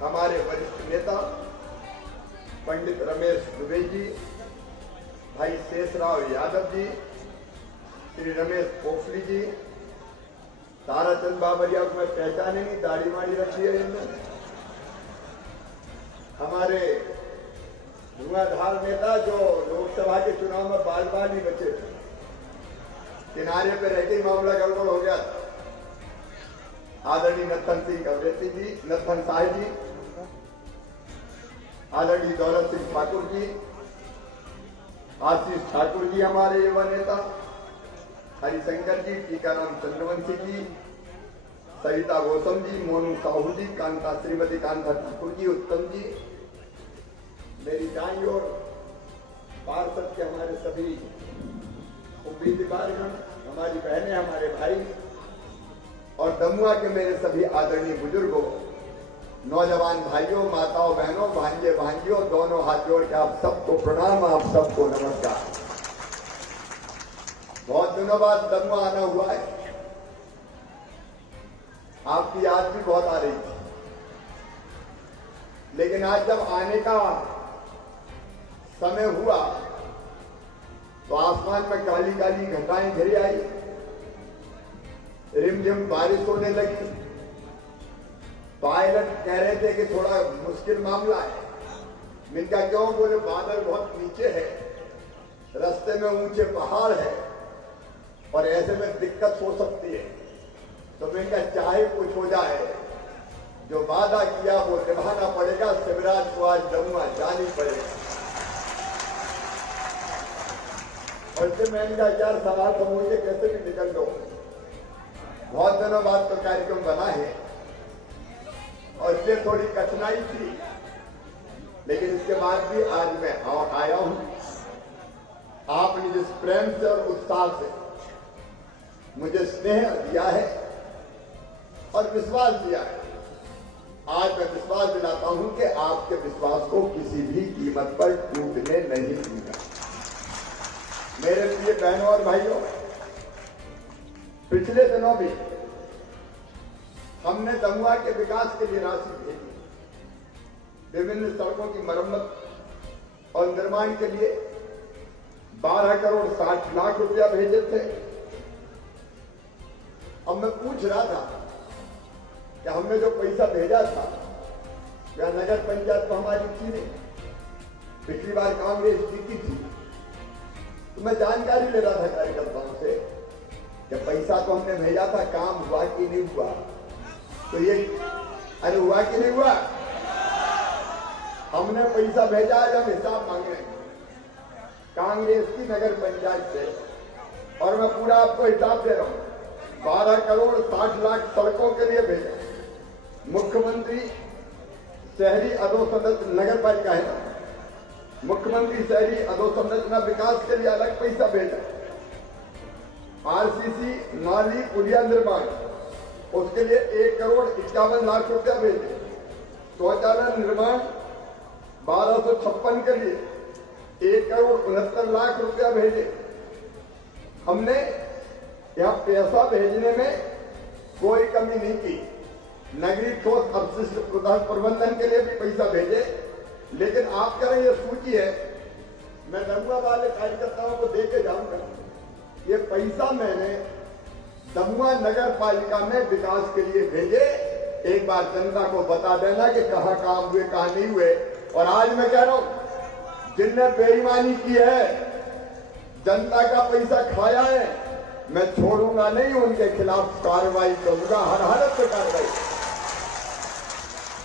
हमारे वरिष्ठ नेता पंडित रमेश दुबे जी, भाई शेषराव यादव जी, श्री रमेश पोखली जी, ताराचंद बाबरिया को मैं पहचाने नहीं, दाढ़ी माड़ी रखी है इन्होंने। हमारे धुआंधार नेता जो लोकसभा के चुनाव में बाल बाल ही बचे थे, किनारे पे रहते ही मामला गड़बड़ हो गया था। आदरणीय नत्थन सिंह कवरेती जी, नत्थन साहिब जी, आदरणीय दौलत सिंह ठाकुर जी, आशीष ठाकुर जी हमारे युवा नेता, हरिशंकर जी, टीकाराम चंद्रवंशी जी, सविता गौतम जी, मोनू साहू जी, कांता श्रीमती कांता ठाकुर जी, उत्तम जी, मेरी दाई और पार्षद के हमारे सभी उम्मीदवारगण, हमारी बहनें, हमारे भाई और दमुआ के मेरे सभी आदरणीय बुजुर्गों, नौजवान भाइयों, माताओं, बहनों, भांजे भांजियों, दोनों हाथ जोड़ के आप सबको प्रणाम, आप सबको नमस्कार। बहुत दिनों बाद दमुआ आना हुआ है, आपकी याद भी बहुत आ रही थी, लेकिन आज जब आने का समय हुआ तो आसमान में काली काली घटाएं घिरी आई, रिमझिम बारिश होने लगी। पायलट कह रहे थे कि थोड़ा मुश्किल मामला है। मिनका क्यों? बोले बादल बहुत नीचे है, रास्ते में ऊंचे पहाड़ है और ऐसे में दिक्कत हो सकती है। तो मिनका चाहे कुछ हो जाए, जो वादा किया वो निभाना पड़ेगा। शिवराज को आज दमुआ जानी पड़ेगा। और इससे मैंने कहा यार सवाल तो मुझे कैसे भी निकल दो, बहुत दिनों बाद तो कार्यक्रम बना है और इसलिए थोड़ी कठिनाई थी, लेकिन इसके बाद भी आज मैं आया हूं। आपने जिस प्रेम से और उत्साह से मुझे स्नेह दिया है और विश्वास दिया है, आज मैं विश्वास दिलाता हूं कि आपके विश्वास को किसी भी कीमत पर टूटने नहीं दूंगा। मेरे प्रिय बहनों और भाइयों, पिछले दिनों भी हमने दमुआ के विकास के लिए राशि भेजी, विभिन्न सड़कों की मरम्मत और निर्माण के लिए 12 करोड़ 60 लाख रुपया भेजे थे। अब मैं पूछ रहा था कि हमने जो पैसा भेजा था क्या नगर पंचायत तो हमारी थी नहीं, पिछली बार कांग्रेस जीती थी। तो मैं जानकारी ले रहा था कार्यकर्ताओं से कि पैसा तो हमने भेजा था, काम हुआ कि नहीं हुआ। तो ये अरे हुआ कि नहीं हुआ? हमने पैसा भेजा, आज हम हिसाब मांग रहे हैं कांग्रेस की नगर पंचायत से, और मैं पूरा आपको हिसाब दे रहा हूं। 12 करोड़ 60 लाख सड़कों के लिए भेजा, मुख्यमंत्री शहरी अधोसंरचना नगर पालिका है, मुख्यमंत्री शहरी अधोसंरचना विकास के लिए अलग पैसा भेजा, आरसीसी नाली पुलिया निर्माण उसके लिए 1 करोड़ 51 लाख रुपया भेजे, शौचालय निर्माण 1256 के लिए 1 करोड़ 69 लाख रुपया भेजे। हमने यहाँ पैसा भेजने में कोई कमी नहीं की। नगरीय ठोस अपशिष्ट प्रबंधन के लिए भी पैसा भेजे, लेकिन आप कह रहे ये सूची है, मैं दमुआ वाले कार्यकर्ताओं को दे के जाऊंगा। ये पैसा मैंने दमुआ नगर पालिका में विकास के लिए भेजे। एक बार जनता को बता देना कि कहाँ काम हुए कहाँ नहीं हुए। और आज मैं कह रहा हूं, जिनने बेईमानी की है, जनता का पैसा खाया है, मैं छोड़ूंगा नहीं, उनके खिलाफ कार्रवाई करूंगा, हर हालत में कार्रवाई।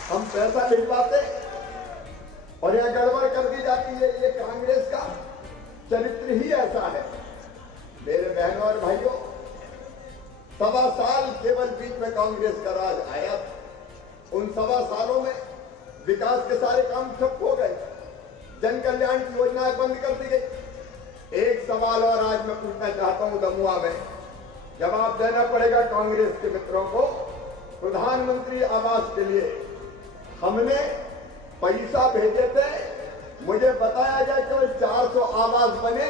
हम पैसा लिखवाते और यह गड़बड़ कर दी जाती है। ये कांग्रेस का चरित्र ही ऐसा है। मेरे बहनों और भाइयों, 1.25 साल केवल बीच में कांग्रेस का राज आया था। उन 1.25 सालों में विकास के सारे काम ठप हो गए, जन कल्याण की योजनाएं बंद कर दी गई। एक सवाल और आज मैं पूछना चाहता हूं, दमुआ में जवाब देना पड़ेगा कांग्रेस के मित्रों को। प्रधानमंत्री आवास के लिए हमने पैसा भेजे थे, मुझे बताया जाए केवल 400 आवास बने,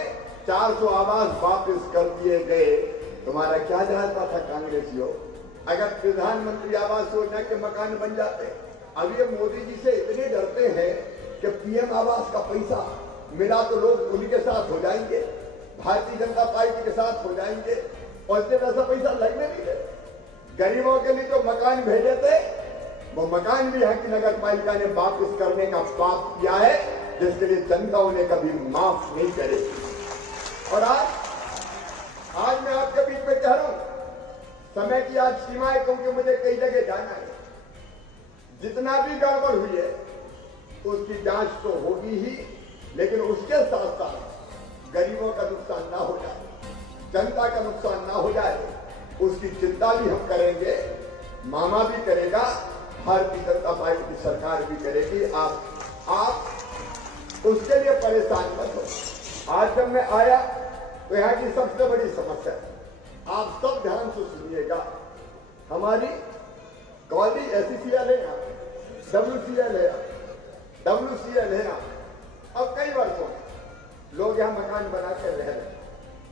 400 आवास वापस कर दिए गए। तुम्हारा क्या जानता था कांग्रेसियों? अगर प्रधानमंत्री आवास योजना के मकान बन जाते, अब ये मोदी जी से इतने डरते हैं कि पीएम आवास का पैसा मिला तो लोग उनके साथ हो जाएंगे, भारतीय जनता पार्टी के साथ हो जाएंगे, और इससे वैसा पैसा लगने नहीं दे। गरीबों के लिए जो मकान भेजे थे वो मकान भी यहाँ की नगर पालिका ने वापस करने का पाप किया है, जिसके लिए जनता उन्हें कभी माफ नहीं करेगी। और आज मैं आपके बीच में कह रहा हूं, समय की आज सीमा है, क्योंकि मुझे कई जगह जाना है। जितना भी गड़बड़ हुई है उसकी जांच तो होगी ही, लेकिन उसके साथ साथ गरीबों का नुकसान ना हो जाए, जनता का नुकसान ना हो जाए, उसकी चिंता भी हम करेंगे। मामा भी करेगा, भारतीय जनता पार्टी की सरकार भी करेगी। आप उसके लिए परेशान मत हो। आज जब मैं आया तो यहाँ की सबसे बड़ी समस्या, आप सब ध्यान से सुनिएगा, हमारी कॉलेज SCCL है यहाँ, WCL है, WCL है। अब कई वर्षों लोग यहाँ मकान बना कर रह रहे,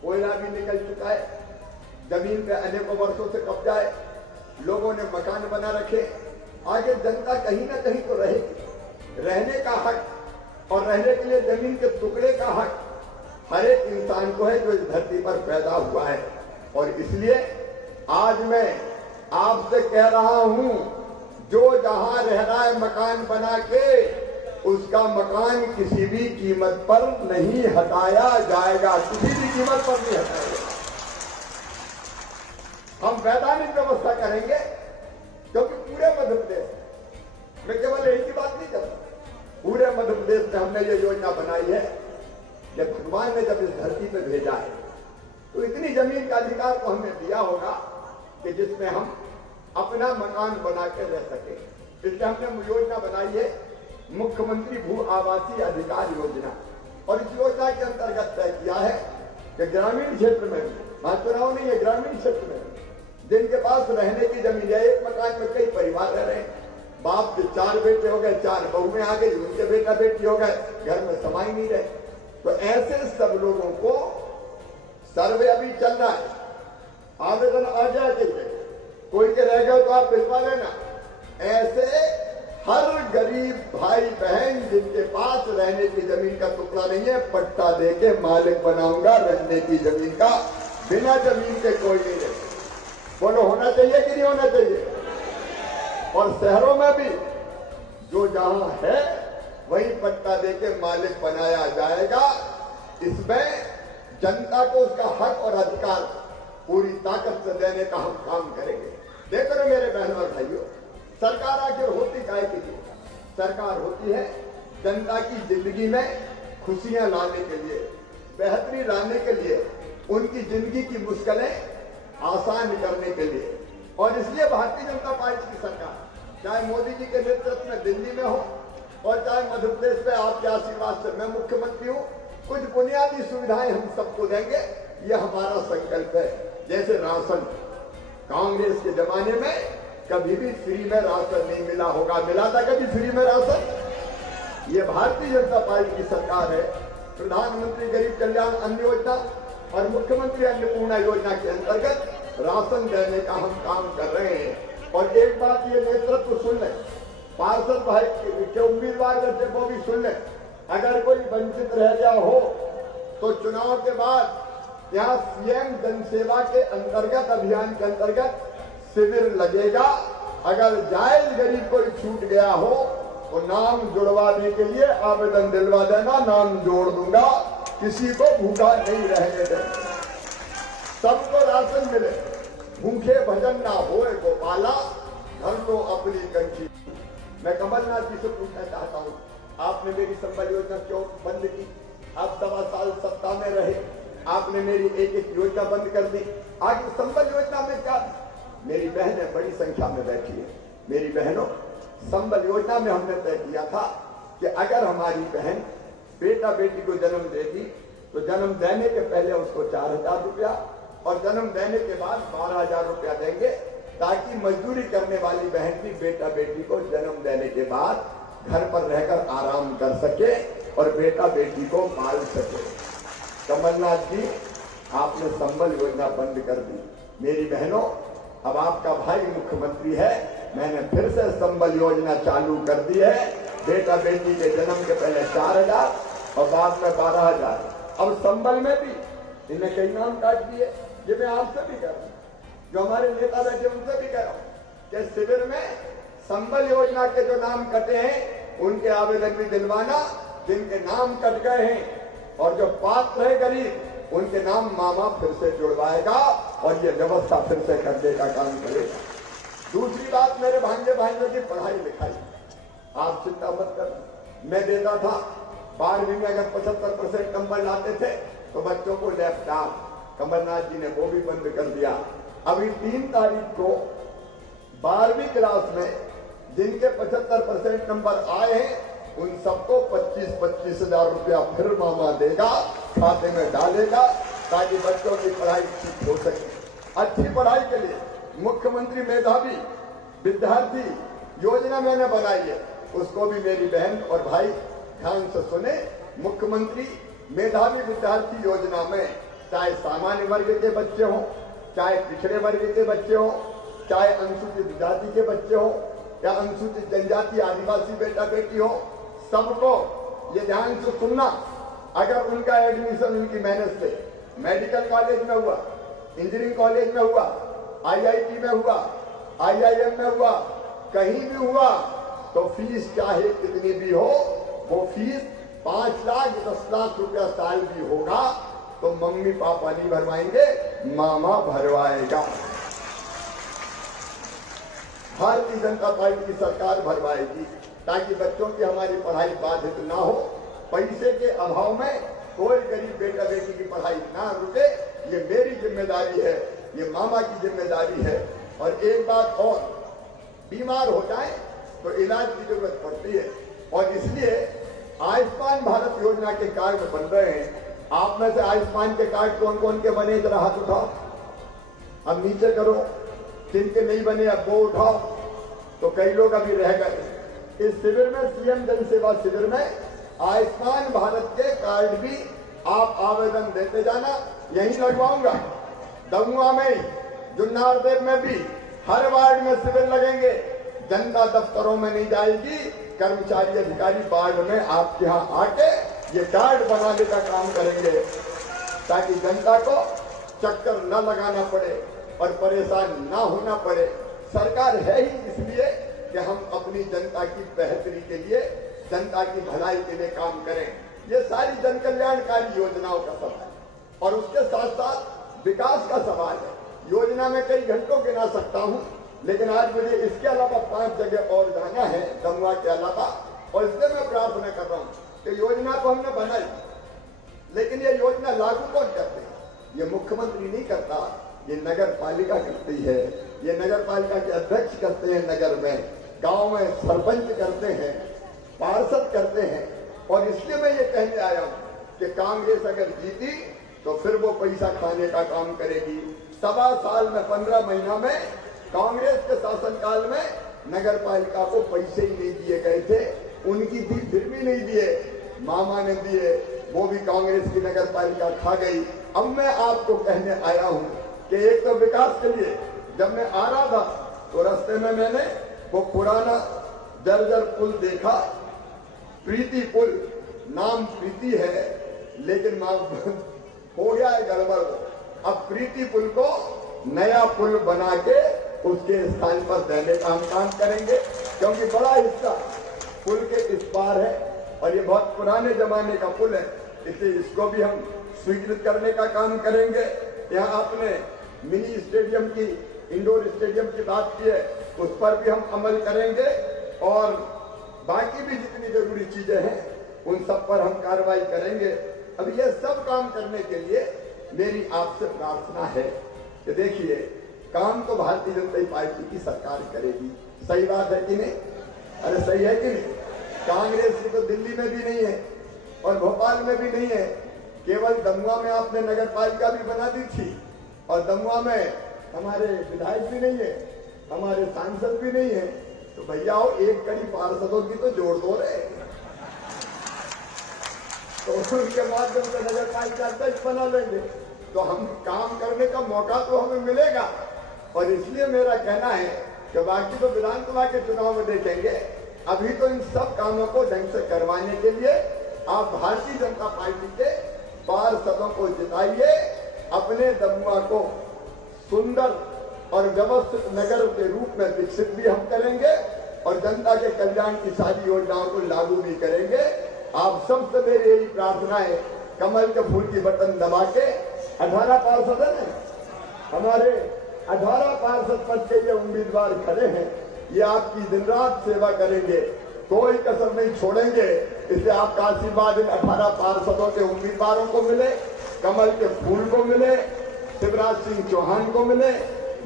कोयला भी निकल चुका है, जमीन पे अनेकों वर्षों से कब्जा है, लोगों ने मकान बना रखे। आगे जनता कहीं ना कहीं तो रहेगी, रहने का हक और रहने के लिए जमीन के टुकड़े का हक हर एक इंसान को है जो इस धरती पर पैदा हुआ है। और इसलिए आज मैं आपसे कह रहा हूं, जो जहां रह रहा है मकान बना के, उसका मकान किसी भी कीमत पर नहीं हटाया जाएगा, किसी भी कीमत पर नहीं हटाया जाएगा। हम वैधानिक व्यवस्था करेंगे, क्योंकि पूरे मध्य प्रदेश में केवल एक ही बात नहीं करता, पूरे मध्य प्रदेश में हमने ये योजना बनाई है। जब भगवान ने जब इस धरती पे भेजा है तो इतनी जमीन का अधिकार तो हमें दिया होगा कि जिसमें हम अपना मकान बना के रह सके। इसलिए हमने योजना बनाई है मुख्यमंत्री भू आवासीय अधिकार योजना, और इस योजना के अंतर्गत तय किया है कि ग्रामीण क्षेत्र में, चुनाव नहीं है, ग्रामीण क्षेत्र में जिनके पास रहने की जमीन है, एक मकान में कई परिवार रह रहे हैं, बाप के 4 बेटे हो गए, 4 बहुएं आ गई, उनके बेटा बेटी हो गए, घर में समाई नहीं रहे, तो ऐसे सब लोगों को सर्वे अभी चल रहा है, आवेदन आ जाए, कोई के रह गए तो आप भिजवा लेना। ऐसे हर गरीब भाई बहन जिनके पास रहने की जमीन का टुकड़ा नहीं है, पट्टा देके मालिक बनाऊंगा रहने की जमीन का, बिना जमीन के कोई नहीं रहे। बोलो होना चाहिए कि नहीं होना चाहिए? और शहरों में भी जो जहां है वही पट्टा देके मालिक बनाया जाएगा। इसमें जनता को उसका हक और अधिकार पूरी ताकत से देने का हम काम करेंगे। देखो ना मेरे बहनों और भाइयों, सरकार आखिर होती काय के लिए? सरकार होती है जनता की जिंदगी में खुशियां लाने के लिए, बेहतरी लाने के लिए, उनकी जिंदगी की मुश्किलें आसान करने के लिए। और इसलिए भारतीय जनता पार्टी की सरकार, चाहे मोदी जी के नेतृत्व में दिल्ली में हो और चाहे मध्य प्रदेश में आपके आशीर्वाद से मैं मुख्यमंत्री हूं, कुछ बुनियादी सुविधाएं हम सबको देंगे, यह हमारा संकल्प है। जैसे राशन, कांग्रेस के जमाने में कभी भी फ्री में राशन नहीं मिला होगा, मिला था कभी फ्री में राशन? ये भारतीय जनता पार्टी की सरकार है। प्रधानमंत्री गरीब कल्याण अन्न योजना और मुख्यमंत्री अन्नपूर्णा योजना के अंतर्गत राशन देने का हम काम कर रहे हैं। और एक बात ये नेतृत्व सुन लें, पार्षद भाई के उम्मीदवार को भी सुन लें, अगर कोई वंचित रह गया हो तो चुनाव के बाद यहाँ सीएम जनसेवा के अंतर्गत, अभियान के अंतर्गत शिविर लगेगा। अगर जायज गरीब कोई छूट गया हो तो नाम जुड़वाने के लिए आवेदन दिलवा देना, नाम जोड़ दूंगा, किसी को भूखा नहीं रहने देना, सबको राशन मिले, भूखे भजन ना होए गोपाला, धर लो अपनी कंठी। मैं कमलनाथ जी से पूछना चाहता हूँ, आपने मेरी संबल योजना क्यों बंद की? आप 7 साल सत्ता में रहे, आपने मेरी एक एक योजना बंद कर दी। आगे संबल योजना में क्या? मेरी बहनें बड़ी संख्या में बैठी है। मेरी बहनों, संबल योजना में हमने तय किया था कि अगर हमारी बहन बेटा बेटी को जन्म देगी तो जन्म देने के पहले उसको 4,000 रुपया और जन्म देने के बाद 12,000 रुपया देंगे, ताकि मजदूरी करने वाली बहन भी बेटा बेटी को जन्म देने के बाद घर पर रहकर आराम कर सके और बेटा बेटी को पाल सके। कमलनाथ जी, आपने संबल योजना बंद कर दी। मेरी बहनों, अब आपका भाई मुख्यमंत्री है, मैंने फिर से संबल योजना चालू कर दी है। बेटा बेटी के जन्म के पहले 4,000 और बाद में 12,000। अब संबल में भी इन्हें कई नाम काट दिए। ये मैं आपसे भी कह रहा हूं, जो हमारे नेता बैठे उनसे भी कह रहा हूं कि शिविर में संबल योजना के जो नाम कटे हैं उनके आवेदन भी दिलवाना, जिनके नाम कट गए हैं और जो पात्र है गरीब उनके नाम मामा फिर से जुड़वाएगा और ये व्यवस्था फिर से करने का काम करेगा। दूसरी बात, मेरे भांजे भाइयों की पढ़ाई लिखाई आप चिंता मत कर। मैं देता था 12वीं में अगर 75% नंबर लाते थे तो बच्चों को लैपटॉप, कमलनाथ जी ने वो भी बंद कर दिया। अभी 3 तारीख को 12वीं क्लास में जिनके 75% नंबर आए हैं उन सबको 25-25 हजार रुपया फिर मामा देगा, खाते में डालेगा, ताकि बच्चों की पढ़ाई ठीक हो सके। अच्छी पढ़ाई के लिए मुख्यमंत्री मेधावी विद्यार्थी योजना मैंने बनाई है, उसको भी मेरी बहन और भाई ध्यान से सुने। मुख्यमंत्री मेधावी विद्यार्थी योजना में चाहे सामान्य वर्ग के बच्चे हों, चाहे पिछड़े वर्ग के बच्चे हों, चाहे अनुसूचित जाति के बच्चे हों या अनुसूचित जनजाति आदिवासी बेटा बेटी हो, सबको ये ध्यान से सुनना। अगर उनका एडमिशन उनकी मेहनत से मेडिकल कॉलेज में हुआ, इंजीनियरिंग कॉलेज में हुआ, आईआईटी में हुआ, आईआईएम में हुआ, कहीं भी हुआ, तो फीस चाहे कितनी भी हो, वो फीस 5 लाख 10 लाख रुपया साल भी होगा तो मम्मी पापा नहीं भरवाएंगे, मामा भरवाएगा। भारतीय जनता पार्टी की सरकार भरवाएगी ताकि बच्चों की हमारी पढ़ाई बाधित ना हो। पैसे के अभाव में कोई गरीब बेटा बेटी की पढ़ाई ना रुके, ये मेरी जिम्मेदारी है, ये मामा की जिम्मेदारी है। और एक बात और, बीमार हो जाए तो इलाज की जरूरत पड़ती है और इसलिए आयुष्मान भारत योजना के कार्ड बन रहे हैं। आप में से आयुष्मान के कार्ड कौन कौन के बने, जरा हाथ उठाओ। अब नीचे करो, जिनके नहीं बने अब वो उठाओ। तो कई लोग अभी रह गए। इस शिविर में, सीएम जन सेवा शिविर में आयुष्मान भारत के कार्ड भी आप आवेदन देते जाना। यही लगवाऊंगा दमुआ में, जुन्नारदेव में भी हर वार्ड में शिविर लगेंगे। जनता दफ्तरों में नहीं जाएगी, कर्मचारी अधिकारी वार्ड में आपके यहाँ आके ये कार्ड बनाने का काम करेंगे ताकि जनता को चक्कर न लगाना पड़े और परेशान ना होना पड़े। सरकार है ही इसलिए कि हम अपनी जनता की बेहतरी के लिए, जनता की भलाई के लिए काम करें। ये सारी जन कल्याणकारी योजनाओं का सवाल है और उसके साथ साथ विकास का सवाल है। योजना में कई घंटों गिना सकता हूं, लेकिन आज मुझे इसके अलावा 5 जगह और जाना है दमुआ के अलावा, और इसलिए मैं प्रार्थना कर रहा हूं कि योजना को हमने बनाई, लेकिन ये योजना लागू कौन करते हैं? ये मुख्यमंत्री नहीं करता, ये नगर पालिका करती है। ये नगर पालिका के अध्यक्ष करते हैं, नगर में, गांव में सरपंच करते हैं, पार्षद करते हैं। और इसलिए मैं ये कहने आया हूं कि कांग्रेस अगर जीती तो फिर वो पैसा खाने का काम करेगी। 1.25 साल में, 15 महीना में कांग्रेस के शासनकाल में नगर पालिका को पैसे ही नहीं दिए गए थे। उनकी थी फिर भी नहीं दिए, मामा ने दिए, वो भी कांग्रेस की नगर पालिका खा गई। अब मैं आपको कहने आया हूं कि एक तो विकास के लिए जब मैं आ रहा था तो रास्ते में मैंने वो पुराना जर्जर पुल देखा, प्रीति पुल, नाम प्रीति है लेकिन हो गया है गड़बड़। अब प्रीति पुल को नया पुल बना के उसके स्थान पर देने का हम काम करेंगे, क्योंकि बड़ा हिस्सा पुल के इस पार है और ये बहुत पुराने जमाने का पुल है, इसलिए इसको भी हम स्वीकृत करने का काम करेंगे। यहाँ आपने मिनी स्टेडियम की, इंडोर स्टेडियम की बात की है, उस पर भी हम अमल करेंगे और बाकी भी जितनी जरूरी चीजें हैं उन सब पर हम कार्रवाई करेंगे। अब ये सब काम करने के लिए मेरी आपसे प्रार्थना है कि देखिए, काम तो भारतीय जनता पार्टी की सरकार करेगी। सही बात है कि नहीं? अरे सही है कि नहीं? कांग्रेस की तो दिल्ली में भी नहीं है और भोपाल में भी नहीं है, केवल दमुआ में आपने नगर पालिका भी बना दी थी और दमुआ में हमारे विधायक भी नहीं है, हमारे सांसद भी नहीं है। तो भैया हो, एक कड़ी पार्षदों की तो जोड़ दो रहे, तो उनके माध्यम से नगर पालिका अध्यक्ष बना लेंगे तो हम काम करने का मौका तो हमें मिलेगा। और इसलिए मेरा कहना है कि बाकी तो विधानसभा के चुनाव में देखेंगे, अभी तो इन सब कामों को ढंग से करवाने के लिए आप भारतीय जनता पार्टी के पार्षदों को जिताइए। अपने दमुआ को सुंदर और व्यवस्थित नगर के रूप में विकसित भी हम करेंगे और जनता के कल्याण की सारी योजनाओं को लागू भी करेंगे। आप सबसे मेरी यही प्रार्थना है, कमल के फूल की बटन दबा के 18 पार्षद हैं, हमारे 18 पार्षद पद के लिए उम्मीदवार खड़े हैं, ये आपकी दिन रात सेवा करेंगे, कोई कसर नहीं छोड़ेंगे। इसलिए आपका आशीर्वाद इन 18 पार्षदों के उम्मीदवारों को मिले, कमल के फूल को मिले, शिवराज सिंह चौहान को मिले,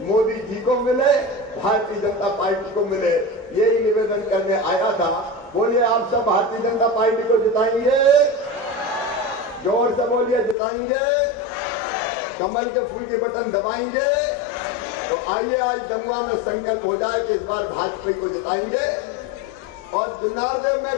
मोदी जी को मिले, भारतीय जनता पार्टी को मिले। यही निवेदन करने आया था। बोलिए आप सब भारतीय जनता पार्टी को जिताएंगे, जोर से बोलिए जिताएंगे, कमल के फूल के बटन दबाएंगे। तो आइए आज दमुआ में संकल्प हो जाए कि इस बार भाजपा को जिताएंगे। और जुन्नारदेव में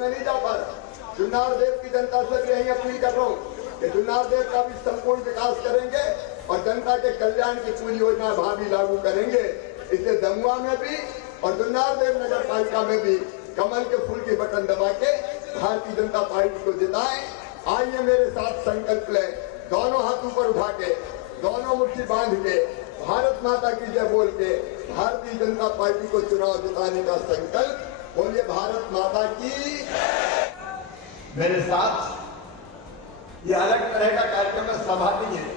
नहीं जा पा रहा, जुन्नारदेव की जनता से भी यही अपील कर रहा हूँ कि जुन्नारदेव का भी संपूर्ण विकास करेंगे और जनता के कल्याण की पूरी योजना वहां भी लागू करेंगे। इसलिए दमुआ में भी और जुन्नारदेव नगर पालिका में भी कमल के फूल की बटन दबा के भारतीय जनता पार्टी को जिताएं। आइए मेरे साथ संकल्प लें, दोनों हाथ ऊपर उठा के, दोनों मुट्ठी बांध के, भारत माता की जय बोल के भारतीय जनता पार्टी को चुनाव जिताने का संकल्प। बोलिए भारत माता की। मेरे साथ ये अलग तरह का कार्यक्रम है, सभा नहीं है,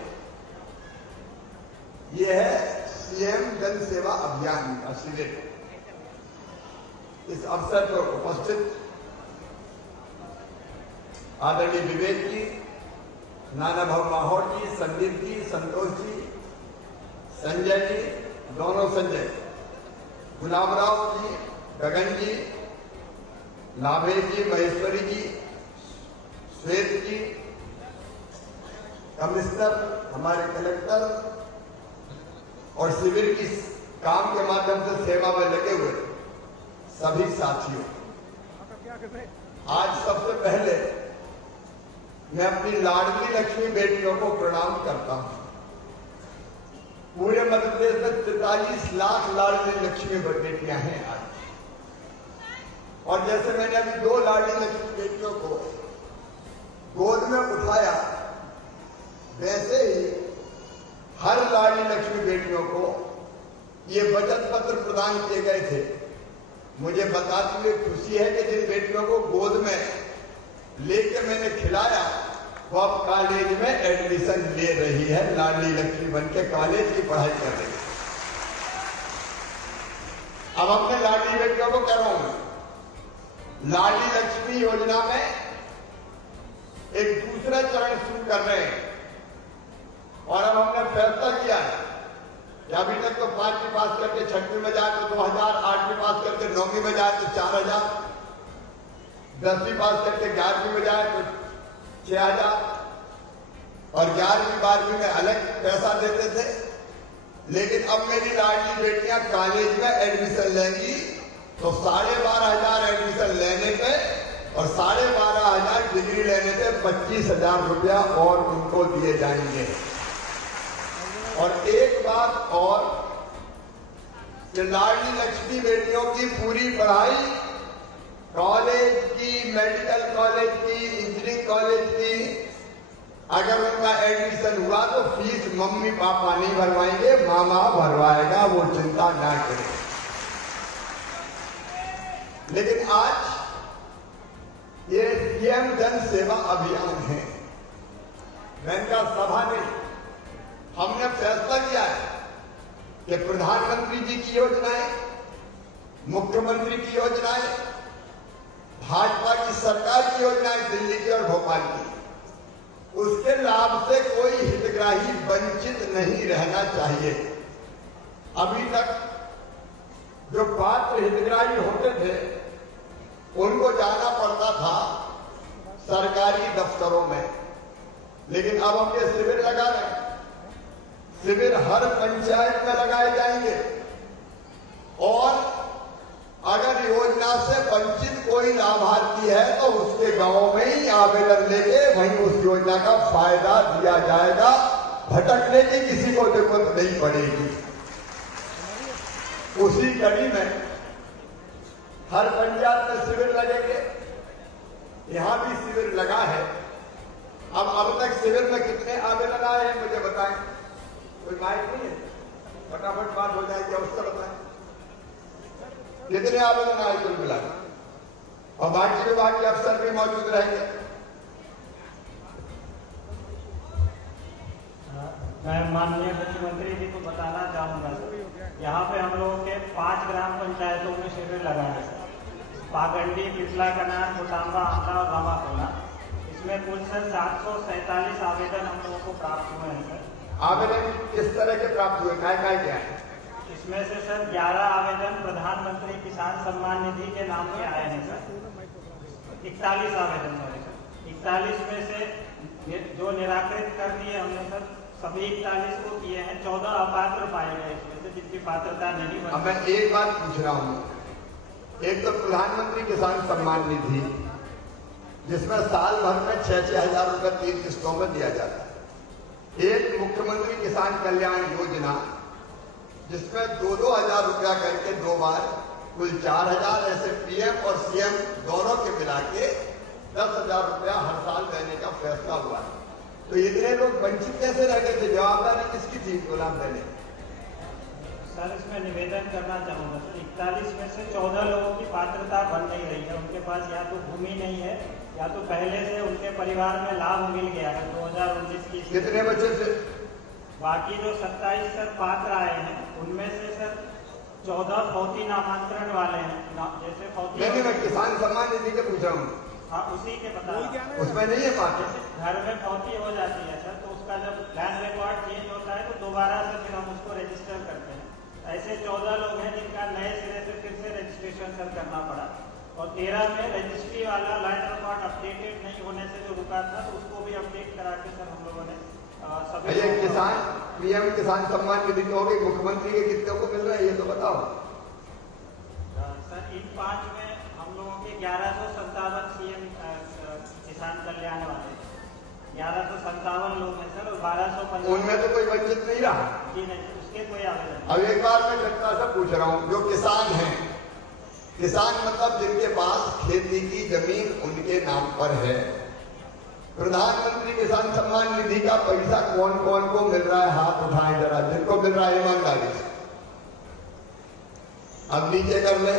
ये है सीएम जन सेवा अभियान का शिविर। इस अवसर पर उपस्थित आदरणीय विवेक जी, नाना भाव माहौर जी, संदीप जी, संतोष जी, संजय जी, दोनों संजय, गुलाम राव जी, गगन जी, लाभेश जी, महेश्वरी जी, श्वेत जी, कमिश्नर, हमारे कलेक्टर और शिविर की काम के माध्यम से सेवा में लगे हुए सभी साथियों, आज सबसे पहले मैं अपनी लाडली लक्ष्मी बेटियों को प्रणाम करता हूं। पूरे मध्य प्रदेश में 43 लाख लाडली लक्ष्मी बेटियां हैं आज। और जैसे मैंने अभी 2 लाडली लक्ष्मी बेटियों को गोद में उठाया, वैसे ही हर लाडली लक्ष्मी बेटियों को ये बचत पत्र प्रदान किए गए थे। मुझे बताते हुए खुशी है कि जिन बेटियों को गोद में लेकर मैंने खिलाया वो अब कॉलेज में एडमिशन ले रही है, लाडली लक्ष्मी बनके कॉलेज की पढ़ाई कर रही है। अब अपने लाडली बेटियों को कह रहा हूं, लाडली लक्ष्मी योजना में एक दूसरा चरण शुरू कर रहे हैं और अब हमने फैसला किया है कि अभी तक तो 5वीं पास करके 6वीं में जाए तो 2000, 8वीं पास करके 9वीं में जाए तो 4000, 10वीं पास करके 11वीं में जाए तो 6000 और 11वीं 12वीं में अलग पैसा देते थे। लेकिन अब मेरी लाडली बेटियां कॉलेज में एडमिशन लेंगी तो 12,500 एडमिशन लेने पे और 12,500 डिग्री लेने पे 25,000 रुपया और उनको दिए जाएंगे। और एक बात और कि लाडली लक्ष्मी बेटियों की पूरी पढ़ाई कॉलेज की, मेडिकल कॉलेज की, इंजीनियरिंग कॉलेज की, अगर उनका एडमिशन हुआ तो फीस मम्मी पापा नहीं भरवाएंगे, मामा भरवाएगा, वो चिंता ना करें। लेकिन आज ये सीएम जन सेवा अभियान है, बैंक सभा नहीं, हमने फैसला किया है कि प्रधानमंत्री जी की योजनाएं, मुख्यमंत्री की योजनाएं, भाजपा की सरकार की योजनाएं दिल्ली की और भोपाल की, उसके लाभ से कोई हितग्राही वंचित नहीं रहना चाहिए। अभी तक जो पात्र हितग्राही होते थे उनको जाना पड़ता था सरकारी दफ्तरों में, लेकिन अब हम ये शिविर लगा रहे हैं। शिविर हर पंचायत में लगाए जाएंगे और अगर योजना से वंचित कोई लाभार्थी है तो उसके गांव में ही आवेदन लेके वहीं उस योजना का फायदा दिया जाएगा। भटकने की किसी को जरूरत नहीं पड़ेगी। उसी कड़ी में हर पंचायत में शिविर लगेंगे। यहां भी शिविर लगा है। अब तक शिविर में कितने आवेदन आए हैं मुझे बताएं। कोई माइक नहीं है, फटाफट बात हो जाएगी, अवसर बताएं कितने आवेदन आए कुल मिलाकर, और बाकी विभाग के अफसर भी मौजूद रहेंगे। मैं माननीय मुख्यमंत्री जी को बताना चाहूंगा सर, यहाँ पे हम लोगों के 5 ग्राम पंचायतों में शिविर लगा है सर, पागंडी, पिछला कनार, कोटांबा, आंटा और रामाकोला। इसमें कुल सर 747 आवेदन हम लोगों को प्राप्त हुए हैं सर। आवेदन किस तरह के प्राप्त हुए, क्या क्या है? इसमें से सर 11 आवेदन प्रधानमंत्री किसान सम्मान निधि के नाम पे आए हैं सर। 41 आवेदन सर, 41 में से जो निराकृत कर दिए हमने सर, सभी 41 को किए हैं। 14 अपात्र पाए गए इसमें से, जिनकी पात्रता नहीं बनी। अब मैं एक बात पूछ रहा हूँ, एक तो प्रधानमंत्री किसान सम्मान निधि जिसमें साल भर में 6-6 हजार रुपए 3 किस्तों में दिया जाता है। एक मुख्यमंत्री किसान कल्याण योजना जिसमें 2-2 हजार रुपया करके 2 बार कुल 4,000, ऐसे पीएम और सीएम दोनों के मिला के 10,000 रुपया हर साल देने का फैसला हुआ है। तो इतने लोग वंचित कैसे रह गए थे? जवाबदारी किसकी थी गुलाम देने? सर इसमें निवेदन करना चाहूंगा सर, 41 में से 14 लोगों की पात्रता बन नहीं रही है। उनके पास या तो भूमि नहीं है या तो पहले से उनके परिवार में लाभ मिल गया है 2019 की। कितने बच्चे से? बाकी जो 27 सर पात्र आए हैं उनमें से सर 14 फौती नामांतरण वाले हैं। जैसे फौती नहीं, मैं किसान सम्मान निधि के पूछ रहा हूँ। हाँ, उसी के बता, उसमें नहीं है पात्र। घर में फौती हो जाती है सर, तो उसका जब लैंड रिकॉर्ड चेंज होता है तो दोबारा से फिर हम उसको रजिस्टर करते हैं। ऐसे 14 लोग हैं जिनका नए सिरे से फिर से रजिस्ट्रेशन सर करना पड़ा, और 13 में रजिस्ट्री वाला लैंड रिकॉर्ड अपडेटेड नहीं होने से जो रुका था, तो उसको भी अपडेट करा के सर हम लोगों ने सभी। ये किसान पीएम किसान सम्मान निधि हो गई, मुख्यमंत्री के कितने को मिल रहा है ये तो बताओ सर। इन 5 में हम लोगों के 1157 सीएम किसान कल्याण वाले 1157 लोग हैं सर, और 1250 उनमें तो कोई वंचित नहीं रहा जी नहीं, उसके कोई आवेदन। अब एक बार मैं जनता से पूछ रहा हूँ, जो किसान हैं, किसान मतलब जिनके पास खेती की जमीन उनके नाम पर है, प्रधानमंत्री किसान सम्मान निधि का पैसा कौन कौन को मिल रहा है? हाथ उठाएं जरा, जिनको मिल रहा है ईमानदारी से। अब नीचे कर ले,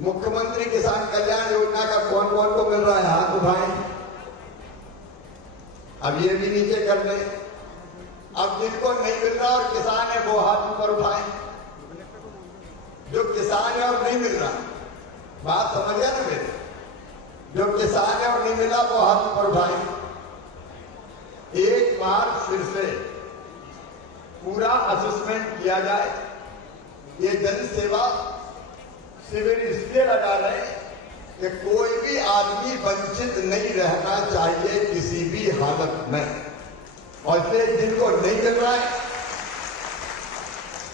मुख्यमंत्री किसान कल्याण योजना का कौन कौन को मिल रहा है? हाथ उठाएं। अब ये भी नीचे कर ले। अब जिनको नहीं मिल रहा और किसान है वो हाथ ऊपर उठाएं। जो किसान है और नहीं मिल रहा, बात समझ गया ना मेरे? जो किसान है और नहीं मिला वो हाथ ऊपर उठाएं। एक बार फिर से पूरा असेसमेंट किया जाए। ये जन सेवा शिविर इसलिए लगा रहे कि कोई भी आदमी वंचित नहीं रहना चाहिए किसी भी हालत में, और इसलिए जिनको नहीं मिल रहा है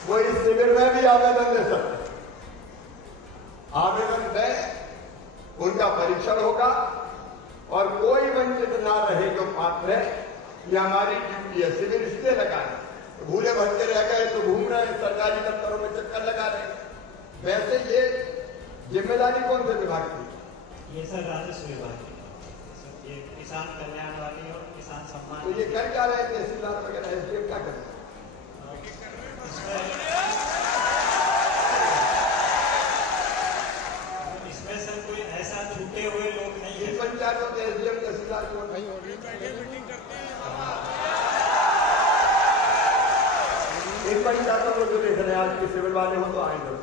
वो इस शिविर में भी आवेदन दे सकते हैं। आवेदन दें, उनका परीक्षण होगा, और कोई वंचित ना रहे जो पात्र है। ये हमारी ड्यूटी है। शिविर इसलिए लगा है, भूले भटके रह गए तो घूम रहे हैं, सरकारी दफ्तरों में चक्कर लगा रहे हैं। वैसे ये जिम्मेदारी कौन से विभाग की? ये सर राजस्व विभाग की, ये किसान कल्याण वाली और किसान सम्मान। तो ये कर क्या रहे हैं तहसीलदार वगैरह, एसडीएम क्या कर रहे हैं? इसमें सर कोई ऐसा छूटे हुए लोग नहीं है। पंचायतों के एसडीएम तहसीलदार कौन नहीं हो रही? एक पंचायतों को जो देख रहे हैं आज के सिविल वाले हो तो आएंगे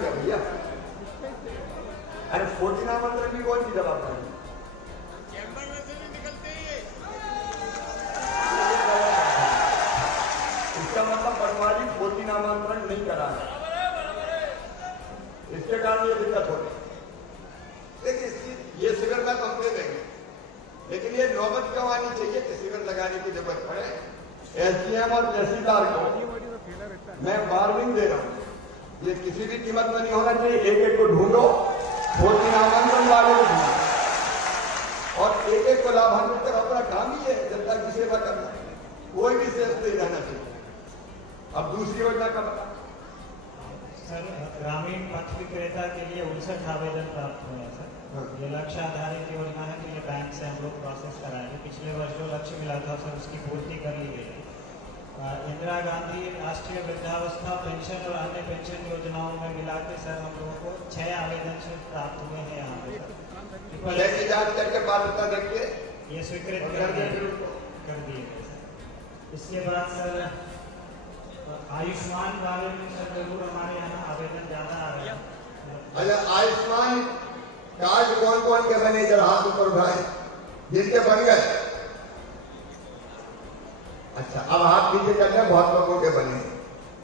भैया। अरे 14 आमंत्रण की कौन सी जवाबदारी? इसका मतलब पटवारी 14 आमंत्रण नहीं करा है, इसके कारण ये दिक्कत हो रही है। देखिए ये शिविर में हम दे देंगे, लेकिन ये नौबत क्यों आनी चाहिए कि शिविर लगाने की जरूरत पड़े? एसडीएम और तहसीलदार को मैं वार्निंग दे रहा हूं, ये किसी भी कीमत में नहीं होना चाहिए। एक एक को ढूंढो, 14 आमंत्रण वालों को ढूंढो, और एक एक को लाभान्वित कर अपना काम ही है जनता की सेवा करना। कोई भी शेष नहीं रहना चाहिए। अब दूसरी योजना का बता। सर, ग्रामीण पथ विक्रेता के लिए 59 आवेदन प्राप्त हुए हैं हाँ। सर। ये लक्ष्य आधारित योजना है, तो ये बैंक से हम लोग प्रोसेस कराएंगे। पिछले वर्ष जो लक्ष्य मिला था सर, उसकी पूर्ति कर ली गई है। इंदिरा गांधी राष्ट्रीय वृद्धावस्था पेंशन और अन्य पेंशन योजनाओं में मिला के सर हम लोगों को 6 आवेदन से प्राप्त हुए हैं यहाँ पे सर। जैसी जांच करके पात्रता देखिए ये स्वीकृत कर दिए गए सर। इसके बाद सर आयुष्मान वाले में सर जरूर हमारे यहाँ आवेदन ज्यादा आ रहे हैं। अच्छा, आयुष्मान कार्ड कौन कौन के बने, जरा हाथ ऊपर उठाए जिनके बन गए। अच्छा, अब हाथ नीचे कर रहे, बहुत लोगों के बने।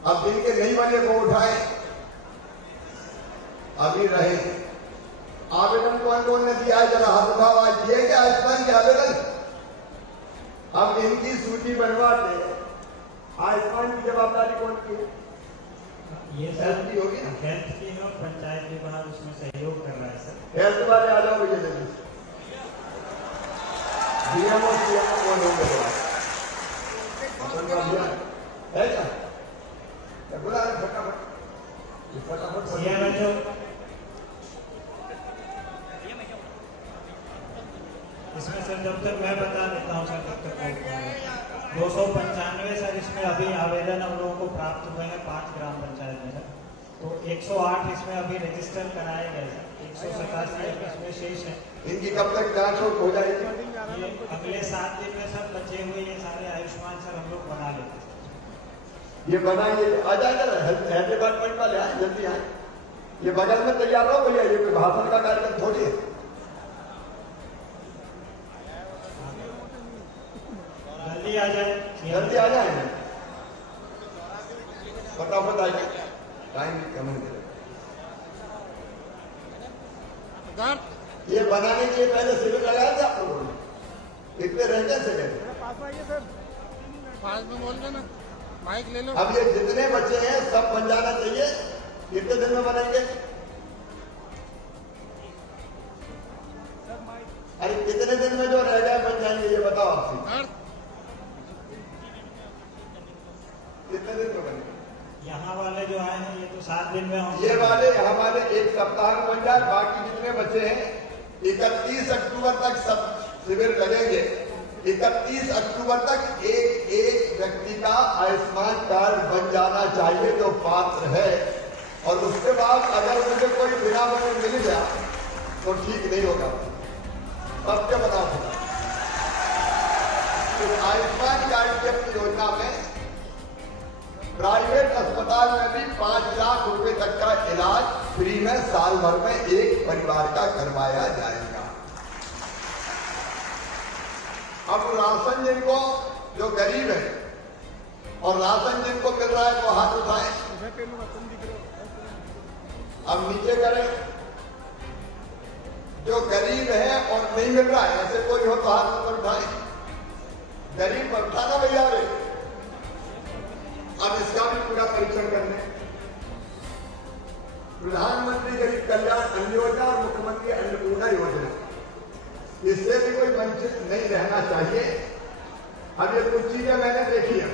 अब जिनके नहीं बने वो उठाए, अभी रहे। आवेदन कौन कौन ने दिया है, जरा हाथ उठाओ। आज दिए क्या आयुष्मान के आवेदन? अब इनकी सूची बनवा दे। आयुष्मान की जवाबदारी कौन की है? ये सर की होगी ना, हेल्थ की है और पंचायत विभाग उसमें सहयोग कर रहा है सर। हेल्थ वाले आ जाओ मुझे जल्दी। डीएमओ सीएमओ कौन होंगे? है क्या? बुला फटाफट। इसमें सर जब तक मैं बता देता हूँ सर, तब तक 295 सर इसमें अभी आवेदन हम लोगों को प्राप्त हुए हैं 5 ग्राम पंचायत में सर। तो 108 इसमें अभी रजिस्टर कराए गए सर। 187 इसमें शेष है। इनकी कब तक जांच हो जाएगी? ये अगले 7 दिन में सर बचे हुए ये सारे आयुष्मान सर हम लोग बना लेते हैं। ये बनाइए, आ जाएगा ना हेल्थ डिपार्टमेंट वाले, आए जल्दी आए। ये बगल में तैयार हो भैया, ये कोई भाषण का कार्यक्रम थोड़ी है। जल्दी आ जाए, जल्दी आ जाए, फटाफट आ जाए, टाइम भी कम है। ये बनाने के लिए पहले शिविर लगाया था आप लोगों ने, कितने रहते शिविर? पास में बोल देना, माइक ले लो। अब ये जितने बच्चे हैं सब बन जाना चाहिए। कितने दिन में बनेंगे? अरे कितने दिन में जो रह गए बन जाएंगे, ये बताओ आपसे। कितने दिन में बनेंगे? यहाँ वाले जो आए हैं ये तो 7 दिन में हम ये वाले हमारे 1 सप्ताह में बन जाए। बाकी जितने बच्चे हैं 31 अक्टूबर तक सब शिविर लगेंगे। 31 अक्टूबर तक एक व्यक्ति का आयुष्मान कार्ड बन जाना चाहिए जो पात्र है। और उसके बाद अगर मुझे कोई बिना बने मिल गया तो ठीक नहीं होगा, सबके बता दूंगा। तो आयुष्मान कार्ड की अपनी योजना में प्राइवेट अस्पताल में भी 5 लाख रुपए तक का इलाज फ्री में साल भर में एक परिवार का करवाया जाएगा। अब राशन जिनको जो गरीब है और राशन जिनको मिल रहा है वो हाथ उठाएं। अब नीचे करें। जो गरीब है और नहीं मिल रहा है ऐसे कोई हो तो हाथ ऊपर उठाएं। गरीब पर उठाना भैया रे। अब इसका भी पूरा परीक्षण करने। प्रधानमंत्री गरीब कल्याण अन्न योजना और मुख्यमंत्री अन्नपूर्णा योजना, इससे भी कोई वंचित नहीं रहना चाहिए। अब ये कुछ चीजें मैंने देखी है,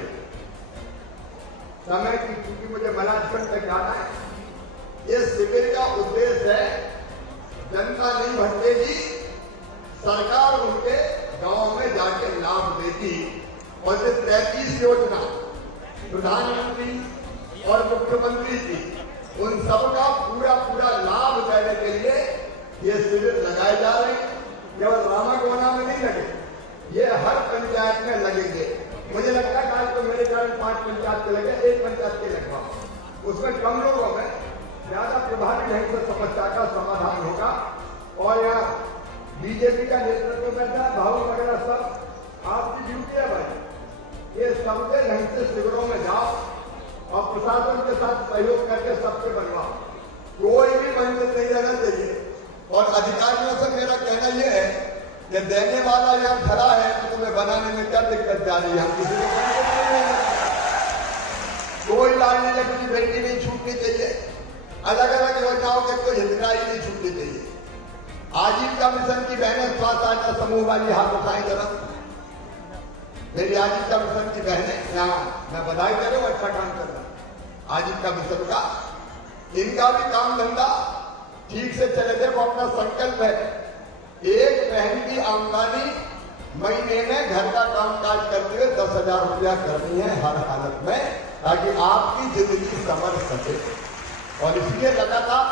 समय की चूंकि मुझे मलाजखंड तक जाना है। ये शिविर का उद्देश्य है जनता नहीं भटकेगी, सरकार उनके गांव में जाके लाभ देगी। और ये 33 योजना प्रधानमंत्री और मुख्यमंत्री जी उन सबका पूरा लाभ देने के लिए ये शिविर लगाए जा रहे हैं। केवल रामाकोना में नहीं लगे, ये हर पंचायत में लगेंगे। मुझे लगता है आज तो मेरे ख्याल 5 पंचायत के लगे, 1 पंचायत के लगभग। उसमें कम लोगों में ज्यादा प्रभावी ढंग से समस्या का समाधान होगा। और यहाँ बीजेपी का नेतृत्व में था, भाव वगैरह सब आपकी ड्यूटी है भाई। ये सबसे ढंग से शिविरों में जाओ और प्रशासन के साथ सहयोग करके सबके बनवाओ। कोई भी वंचित नहीं रहना चाहिए। और अधिकारियों से मेरा कहना यह है कि देने वाला यहाँ खड़ा है तो तुम्हें बनाने में क्या दिक्कत जा रही है? हम किसी को कोई लाडली लड़की बेटी नहीं छूटनी चाहिए। अलग अलग योजनाओं के कोई हितग्राही नहीं छूटनी चाहिए। आजीविका मिशन की बहनें स्वास्थ्य समूह वाली हाथ उठाएं जरा। मेरी आजीविका मिशन की बहनें यहाँ मैं बधाई दे रहा हूँ, अच्छा काम कर रहा हूँ। आजीविका मिशन का इनका भी काम धंधा ठीक से चले थे। वो अपना संकल्प है, एक बहन की आमदनी महीने में घर का कामकाज करते हुए 10,000 रुपया करनी है हर हालत में, ताकि आपकी जिंदगी संवर सके। और इसलिए लगातार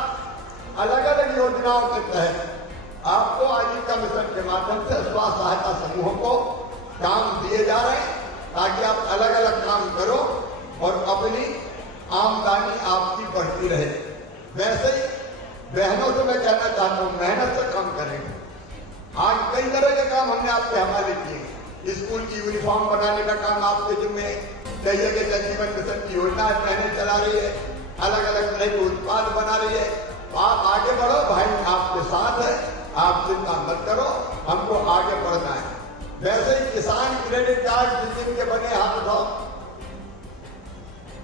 अलग अलग योजनाओं के तहत आपको आजीविका मिशन के माध्यम से स्वास्थ्य सहायता समूहों को काम दिए जा रहे हैं, ताकि आप अलग अलग काम करो और अपनी आमदनी आपकी बढ़ती रहे। वैसे ही बहनों से मैं कहना चाहता हूँ, मेहनत से काम करेंगे। आज कई तरह के काम हमने आपके हवाले किए। स्कूल की यूनिफॉर्म बनाने का काम आपके जिम्मे, कई जगह जल जीवन मिशन की योजनाएं बहनें चला रही है, अलग अलग तरह के उत्पाद बना रही है। आप आगे बढ़ो, भाई आपके साथ है, आप चिंता मत करो, हमको आगे बढ़ना है। वैसे ही किसान क्रेडिट कार्ड जिनके बने हाथ उठाओ,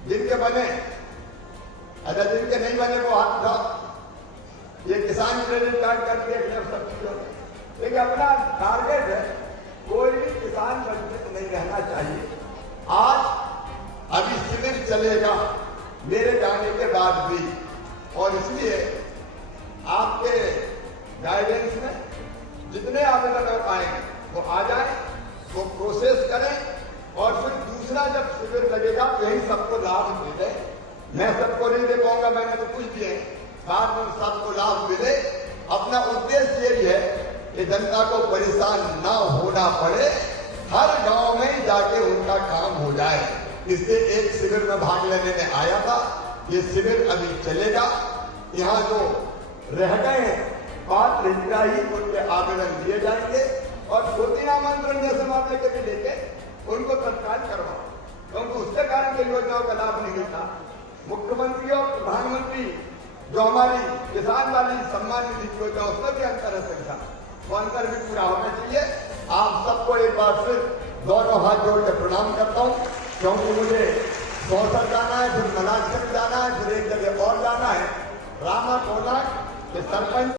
जिनके बने, अगर जिनके नहीं बने वो हाथ उठाओ। ये किसान क्रेडिट कार्ड करके सब चीजों में, लेकिन अपना टारगेट है, कोई भी किसान वंचित नहीं रहना चाहिए। आज अभी शिविर चलेगा मेरे जाने के बाद भी, और इसलिए आपके गाइडेंस में जितने आवेदन आएंगे वो आ जाए, वो प्रोसेस करें, और फिर दूसरा जब शिविर लगेगा तो यही सबको लाभ मिले। मैं सबको नहीं दे पाऊंगा, मैंने तो कुछ दिए, बाद में सबको लाभ मिले। अपना उद्देश्य यही है कि जनता को परेशान ना होना पड़े, हर गांव में जाके उनका काम हो जाए। इसलिए एक शिविर में भाग लेने में आया था, ये शिविर अभी चलेगा। यहाँ जो रह गए हैं पात्र हितग्राही, उनके आवेदन दिए जाएंगे और 2-3 आमंत्रण जैसे मामले के भी लेके उनको तत्काल करवाओ, क्योंकि उसके कारण के योजनाओं का लाभ नहीं मिलता। मुख्यमंत्री और प्रधानमंत्री जो हमारी किसान वाली सम्मान निधि योजना, उसमें भी अंतर है संख्या, वो अंतर भी पूरा होना चाहिए। आप सबको एक बार फिर दोनों हाथ जोड़ के प्रणाम करता हूँ, क्योंकि मुझे सौसर जाना है, फिर मलाजगंज जाना है, फिर एक जगह और जाना है, रामा कोना के सरपंच